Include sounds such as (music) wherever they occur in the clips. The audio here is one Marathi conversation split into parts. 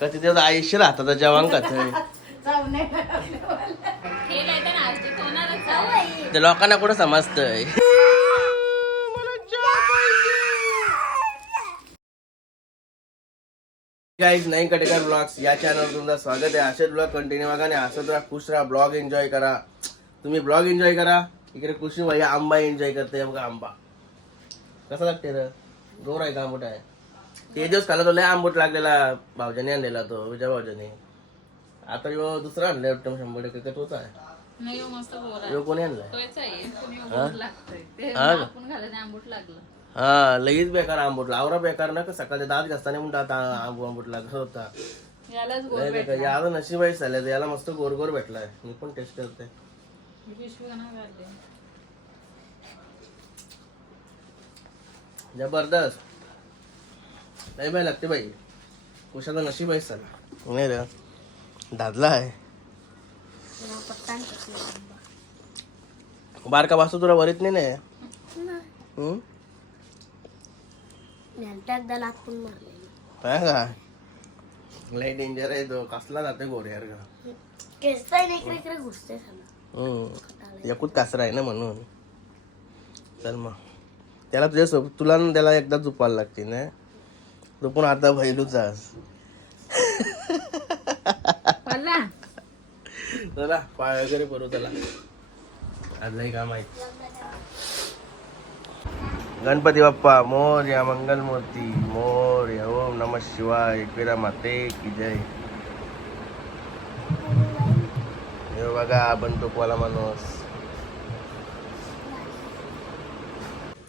का तिथे आयुष्य राहतात जेवण का ते. लोकांना कुठं समजतंय? गाईज नाही कटेकर ब्लॉग्स या चॅनलवर तुमचं स्वागत आहे. असेच ब्लॉग कंटिन्यू बघा आणि असंच राहा खुश राहा ब्लॉग एन्जॉय करा. तुम्ही ब्लॉग एन्जॉय करा. इकडे खुशी भाई आंबा एन्जॉय करते बघा आंबा. कसा लागते रे? गोर आहे का? आंबट आहे? ते दिवस खाला तो लय आंबट लागलेला भावजाने आणलेला तो विजय भावजाने आता यो दुसरा आणलाय वाटतं शंभर टक्के का तोच आहे नाही हो, मस्त गोड आहे. यो कोणी आणलाय तोच आहे. पण हो, गोड लागतंय. ते हा का? आपण घालायचं आंबूट लागलं हा लगेच बेकार आंबोटला आवरा बेकार ना का सकाळचे दात घासताना म्हणून आता आंबो आंबोटला कसं होता यालाच गोड लय बेकार याला नशीबाई झाल्या याला मस्त गोर गोर भेटलाय मी पण टेस्ट करते ही पिशवी का नाही काढली? जबरदस्त लय बाई लागते बाई. कुशाचा नशीब आहे सर. नाही रे. दादला आहे. बारका वाचतो तुला वरीत नाही ना? हम्म? काय का? लय डेंजर आहे तो. कसला जाते का हम्म. एकूच कासरा आहे ना म्हणून. चल मग. त्याला तुझ्या सोब तुला न त्याला एकदा झुपायला लागते ना? तू पण आता भैलूचास पडला? चला. पाय वगैरे करू त्याला. आज लई काम आहे. गणपती बाप्पा मोर्या मंगल मूर्ती मोर्या ओम नम शिवाय एकविरा माते की जय. हे बघा बंदूकवाला माणूस.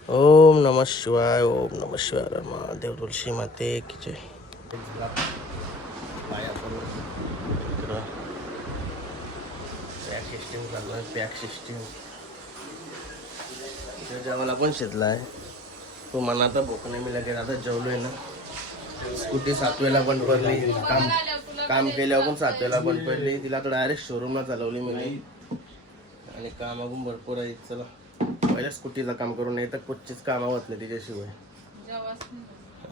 ओम नम शिवाय ओम नम शिवाय महादेव तुळशी माते की जय। पॅक सिस्टीम चालू पॅक सिस्टीम जेवायला पण शेतला आहे तो मला आता भूक नाही मिळाली लगेच आता जेवलोय ना. स्कूटी सातवेला बंद पडली. काम काम केल्यावर पण सातवेला बंद पडली. तिला तर डायरेक्ट शोरूमला चालवली मी. आणि कामागून भरपूर आहे चला. पहिल्या स्कूटीला काम करून नाही तर कुठचीच कामा होत नाही तिच्याशिवाय. जेवाच नाही.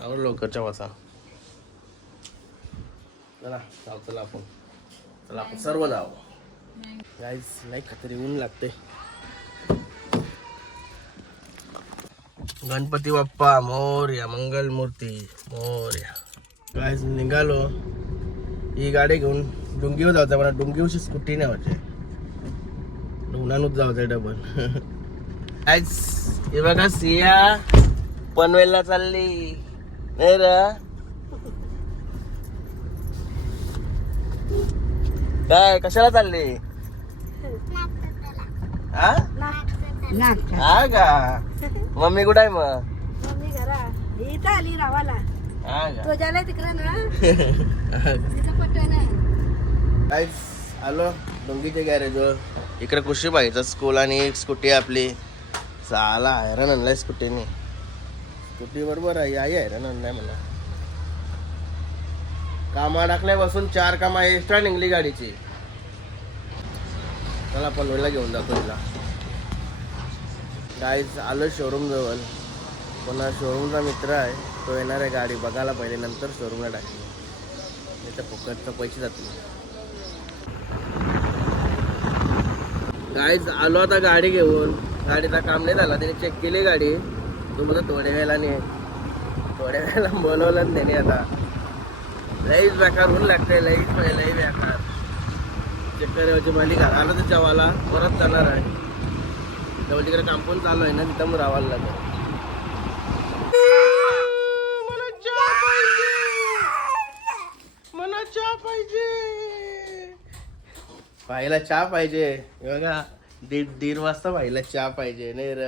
आवर लवकरच्या वाचा चला जाऊ चला आपण. चला आपण सर्व जाऊ. गाईस नाही खतरी ऊन लागते गणपती बाप्पा मोर्या मंगल मूर्ती मोर्या. गाईस निघालो. ही गाडी घेऊन डुंगीवर जायचं मला डुंगीवरची स्कूटी नाही व्हायची डोंगणानच जायचं डबल गाईस हे बघा सिया पनवेलला चालली. नाही रे? काय कशाला चालली? हा? हा का? मम्मी कुठं आहे मग? मम्मी घरा. इथं आली रावाला. हा का? तो ज्याला तिकडे ना. (laughs) आलो. डोंगीच्या गॅरेजवर इकडे कृषी पाहिजे स्कूल आणि एक स्कूटी आपली. चाला हैराण आणलाय स्कुटीने. स्कूटी बरोबर आहे आई हैराण आणलाय मला. कामा टाकल्यापासून चार कामा एक्स्ट्रा निघली गाडीची. चला पनवेलला घेऊन जातो तिला गाईज आलो शोरूम जवळ. पुन्हा शोरूमचा मित्र आहे तो येणार आहे गाडी बघायला पहिले नंतर शोरूमला टाकली नाही तर फुकटचं पैसे जातील. गाईज आलो आता गाडी घेऊन. गाडीचा काम नाही झाला. त्याने चेक केली गाडी. तू मला थोड्या वेळेला नाही थोड्या वेळेला बोलवलं ना त्याने आता. लईच बेकार होऊन लागते लईच म्हणजे लई बेकार. चेक करायची मालिका आलं तर जेवायला परत जाणार आहे. जवळ तिकडे काम पण चालू आहे ना तिथं रावायला लागतं लागेल मला चहा पाहिजे मला चहा पाहिजे भाईला चहा पाहिजे. बघा दीड दीड वाजता भाईला चहा पाहिजे. नाही र.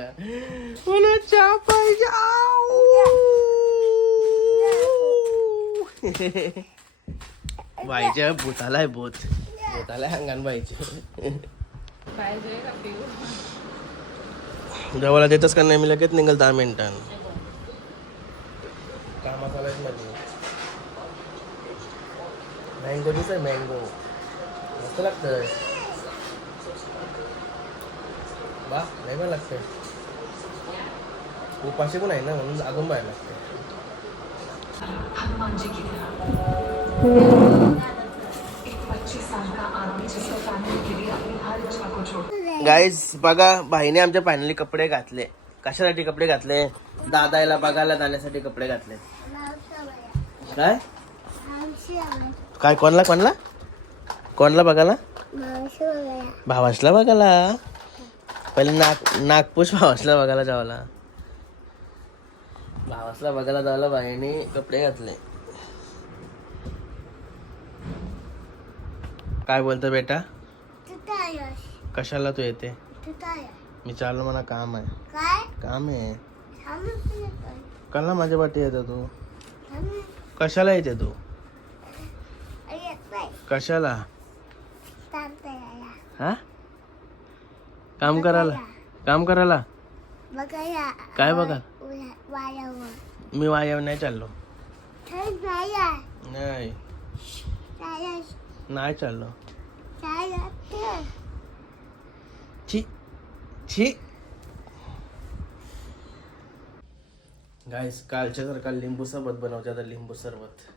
चहा पाहिजे. आऊ. भाईच्या भूताला आहे भूत. भूताला आहे अंगण भाईचे जवळ देतच का नाही मी लगेच निघल दहा मिनिटां. कामात आलायमध्ये मँगो आहे मँगो मस्त लागतं बा नाही पण लागतंय उपाशी पण आहे ना म्हणून अजून बाहेर लागते गाईज बघा भाईने आमच्या फायनली कपडे घातले. कशासाठी कपडे घातले? दादाला बघायला जाण्यासाठी कपडे घातले. काय? काय कोणला कोणला? कोणला बघायला? भावासला बघायला? पहिले नाग नागपूस भावासला बघायला जावला. भावासला बघायला जावला भाईने कपडे घातले. काय बोलतो बेटा? कशाला तू येते? मी चाललो मला काम आहे. काय? काम आहे. कला माझ्या वाटी येतो तू? कशाला येते तू? कशाला? हा? काम करायला? काम करायला? बघा काय बघा? मी वायावर नाही चाललो. नाही. चाललो. छी छी. गाईस कालच्या जर काल लिंबू सरबत बनवते आता लिंबू सरबत.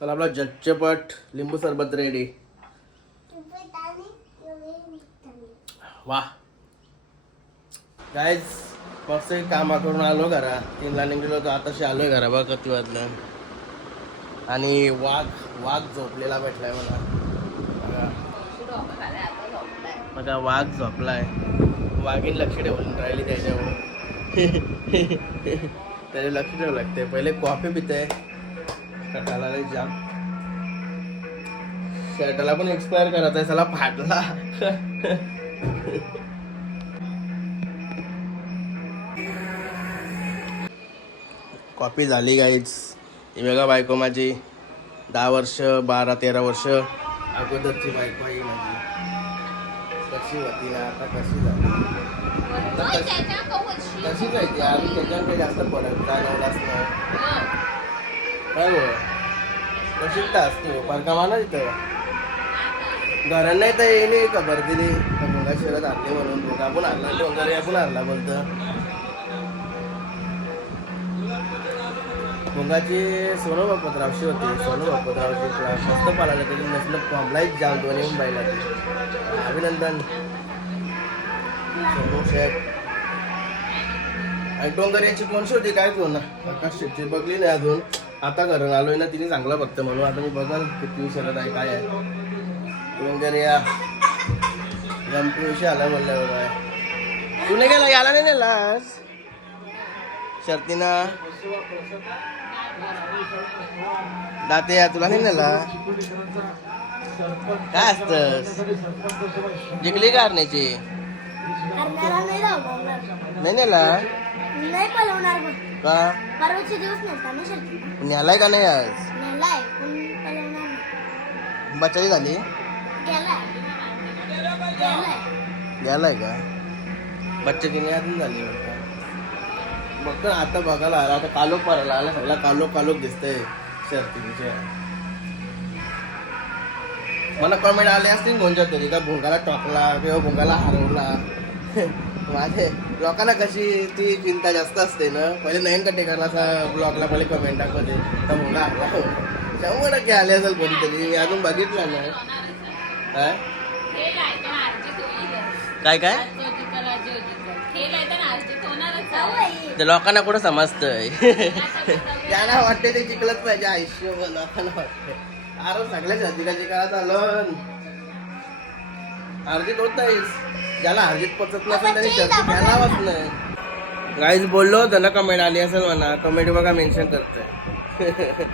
चला आपला झटचपट लिंबू सरबत रेडी वा कायच कसंही काम कामा करून आलो घरा. तीनला निघलो तर आताशी आलोय घरा. बघ किती वाजलं आणि वाघ वाघ झोपलेला भेटलाय मला. बघा. वाघ झोपलाय. वाघीन लक्ष ठेवून राहिली त्याच्यावर. (laughs) त्याला लक्ष ठेवावं लागते पहिले कॉफी पिते कटाला लय जाम. शर्टाला पण एक्सपायर करत आहे. त्याला फाटला. (laughs) कॉपी झाली गाईच ही बघा बायको माझी. दहा वर्ष बारा तेरा वर्ष. अगोदरची बायको आहे माझी. कशी होती ना आता कशी झाली? आता कशी- कशीच आहे ती आम्ही त्याच्यावर काही जास्त फरक जाणवलाच नाही. काय हो कशी का असते फरका माना तिथं घरात नाही तर येणे खबर दिली. भोंगा शहरात आणले म्हणून. आपण आणला डोंगर आपण आणला बोलतं. भोंगाची सोनू बापतरावशी होती. सोनं बापतरावची क्लास मस्त पाला त्याची नसलं कॉम्प्लाईच जाम दोन्ही मुंबईला ते. अभिनंदन. सोनू शेख आणि डोंगर याची कोणशी होती? काय कोण? आकाश शेटची बघली नाही अजून. आता घरून आलोय ना तिने चांगलं बघतं म्हणून. आता मी बघाल किती शरद आहे काय आहे. डोंगरिया गणपती विषय आला म्हणलं बाबा तू नाही गेला? याला नाही नेलास? शर्तीना दाते तुला नाही नेला काय असत जिंकली का हरण्याची? नाही नेला? का? परवाचे दिवस नेता ना शर्ट न्यालाय का नाही आज? नेलाय बचाई झाली? गेलाय. का? बच्चा तिने अजून झाली? ना आता बघायला आला आता कालोख परायला आला सगळा कालोख कालोख दिसतंय मला कमेंट आले असतील कोणत्या तरी का भुंगाला टोकला किंवा भुंगाला हरवला? (laughs) माझे लोकांना कशी ती चिंता जास्त असते ना? पहिले नयन कटेकरला असा ब्लॉगला पहिले कमेंट दाखवते तर भुंगा हरला. (laughs) शंभर टक्के आले असेल कोणीतरी मी अजून बघितलं नाही. काय. काय काय जो जिंकल, जो जिंकल. खेळ आहे तर अर्जित होणारच जाऊ आहे. आई. ते लोकांना कुठं समजतंय? (laughs) त्यांना वाटते ते जिंकलंच पाहिजे आयुष्य लोकांना वाटते अरे सगळ्याच अधिकाची काळात आलं. अर्जित होत नाहीस. ज्याला अर्जित पचत नसेल त्याने शर्ती घ्यायलाच नाही गाईज बोललो होतं ना कमेंट आली असेल म्हणा कमेंट बघा मेन्शन करतोय. (laughs)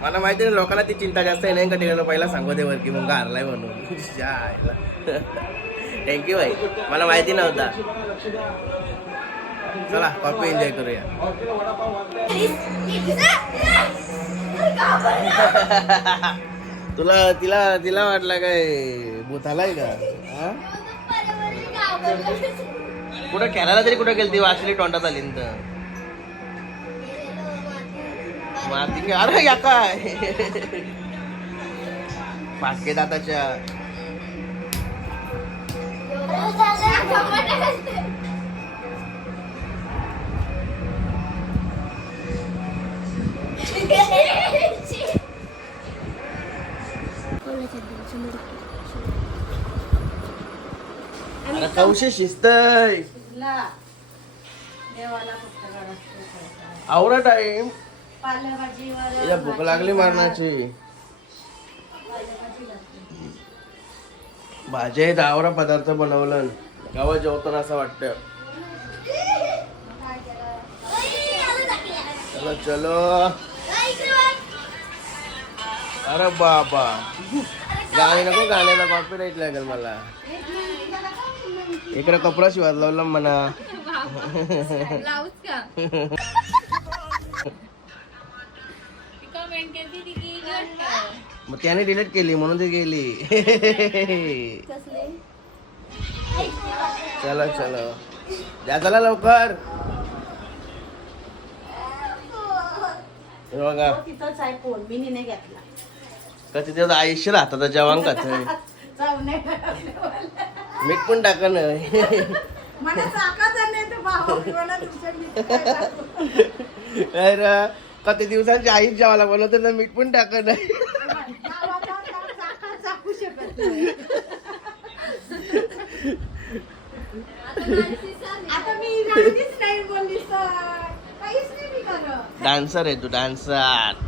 मला माहिती नाही लोकांना ती चिंता जास्त आहे नाही का? तिला पहिला सांगू दे की मग हारलाय म्हणून. (laughs) थँक्यू भाई. मला माहिती नव्हता. चला कॉफी एन्जॉय करूया. (laughs) तुला तिला तिला वाटलं काय भूतालाय का? कुठं खेळायला तरी कुठं गेली ती वासली तोंडात आली तर. माती अरे या काय? (laughs) फाटके दाताच्या कौशे शिस्तय आवडा टाइम या भूक लागली मारण्याची भाजी आहेत आवरा पदार्थ बनवलं. गावात जेवताना असं वाटतं. चलो चलो. अरे बाबा. गाणी नको गाण्याला कॉपीराईट लागेल मला. इकडे कपडा शिवाय लावला म्हणा. मग त्याने डिलीट केली म्हणून ती गेली. चला चला. द्या चला लवकर. हे बघा तिथंच आहे फोन मी नाही घेतला का तिथे आयुष्य राहतात जाऊ नये मीठ पण टाका ना मला चाकाचा नाही तर भाऊ मला तुमच्या मित्राला. अरे कधी दिवसांची आईच जेवायला बनवते ना मीठ पण टाका ना गावाला जा- चाका चाकू शकत नाही. आता मी रात्रीच नाही बोलली तर काहीच नाही मी करत डान्सर आहे तू डान्सर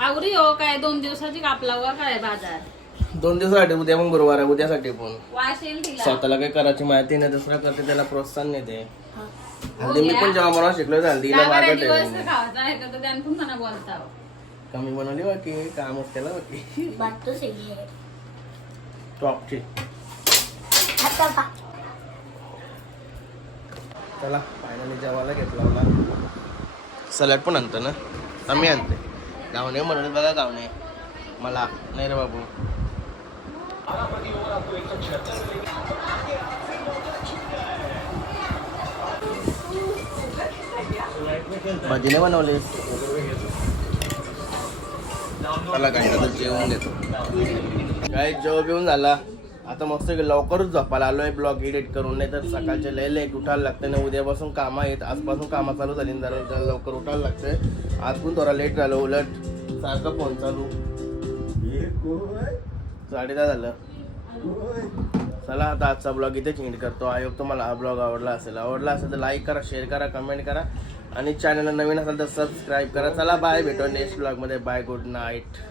आवरी हो काय दोन दिवसाची कापला व काय बाजार? दोन दिवसासाठी उद्या पण गुरुवार आहे उद्यासाठी पण. तिला. स्वतःला काही करायची माहिती नाही दुसरा करते त्याला प्रोत्साहन नाही दे हल्दी मी पण जेव्हा मला शिकलो हल्दीला काय मागत करायची आहे गोष्ट खावायचं आहे का? तर त्यांतून मला बोलता कमी बनवली बाकी काम त्याला बाकी. बात तो सही है टॉपची. आता बा चला फायनली जेवायला घेतला मला सलाड पण आणतो ना? आम्ही आणते गावणे म्हणून बघा गावणे मला नाही रे बाबू. भजीने बनवले. चला काय जेवण देतो काय जेव बिवून झाला. आता मस्त लवकरच झोपायला आलोय. ब्लॉग एडिट करून नाही तर सकाळचे लय लेट उठायला लागतं ना उद्यापासून कामं आहेत. आजपासून कामं चालू झाली. ना जरा जरा लवकर उठायला लागतंय. आज पण थोडा लेट झालं. उलट सारखं फोन चालू. साडे दहा झालं. चला आता आजचा ब्लॉग इथेच एंड करतो. आयोग तुम्हाला हा ब्लॉग आवडला असेल. आवडला असेल तर लाईक करा शेअर करा कमेंट करा. आणि चॅनलला नवीन असेल तर सबस्क्राईब करा. चला बाय भेटू नेक्स्ट ब्लॉगमध्ये बाय गुड नाईट